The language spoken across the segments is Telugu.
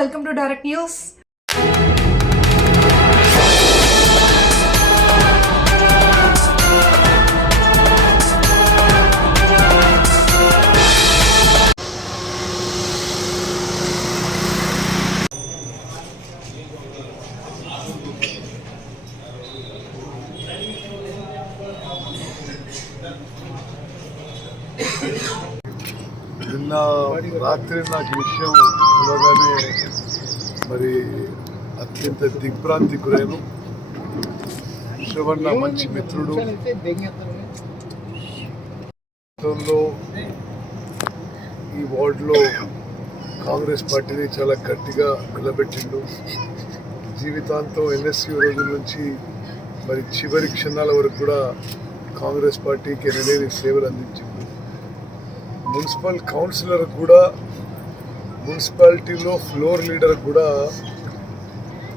Welcome to direct news. నిన్న రాత్రి నాకు విషయం ఇవ్వగానే మరి అత్యంత దిగ్భ్రాంతి గురైన శ్రవణ్ నా మంచి మిత్రుడు, గతంలో ఈ వార్డులో కాంగ్రెస్ పార్టీని చాలా గట్టిగా నిలబెట్టిండు. జీవితాంతం ఎన్ఎస్యూ రోజుల నుంచి మరి చివరి క్షణాల వరకు కూడా కాంగ్రెస్ పార్టీకి ఎనలేని సేవలు అందించింది. మున్సిపల్ కౌన్సిలర్ కూడా, మున్సిపాలిటీలో ఫ్లోర్ లీడర్ కూడా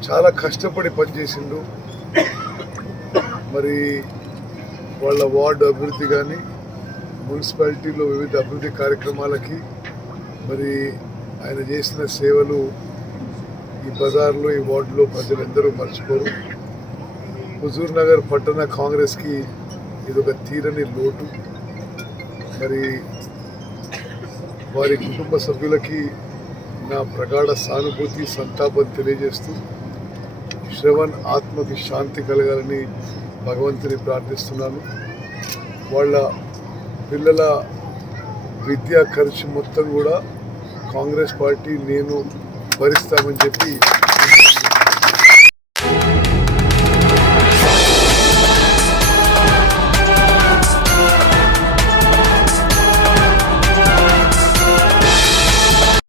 చాలా కష్టపడి పనిచేసిండు. మరి వాళ్ళ వార్డు అభివృద్ధి కానీ, మున్సిపాలిటీలో వివిధ అభివృద్ధి కార్యక్రమాలకి మరి ఆయన చేసిన సేవలు ఈ బజార్లో, ఈ వార్డులో ప్రజలందరూ మర్చిపోరు. హుజూర్ నగర్ పట్టణ కాంగ్రెస్కి ఇదొక తీరని లోటు. మరి వారి కుటుంబ సభ్యులకి నా ప్రగాఢ సానుభూతి, సంతాపం తెలియజేస్తూ శ్రవణ్ ఆత్మకి శాంతి కలగాలని భగవంతుని ప్రార్థిస్తున్నాను. వాళ్ళ పిల్లల విద్యా ఖర్చు మొత్తం కూడా కాంగ్రెస్ పార్టీ నేను భరిస్తామని చెప్పి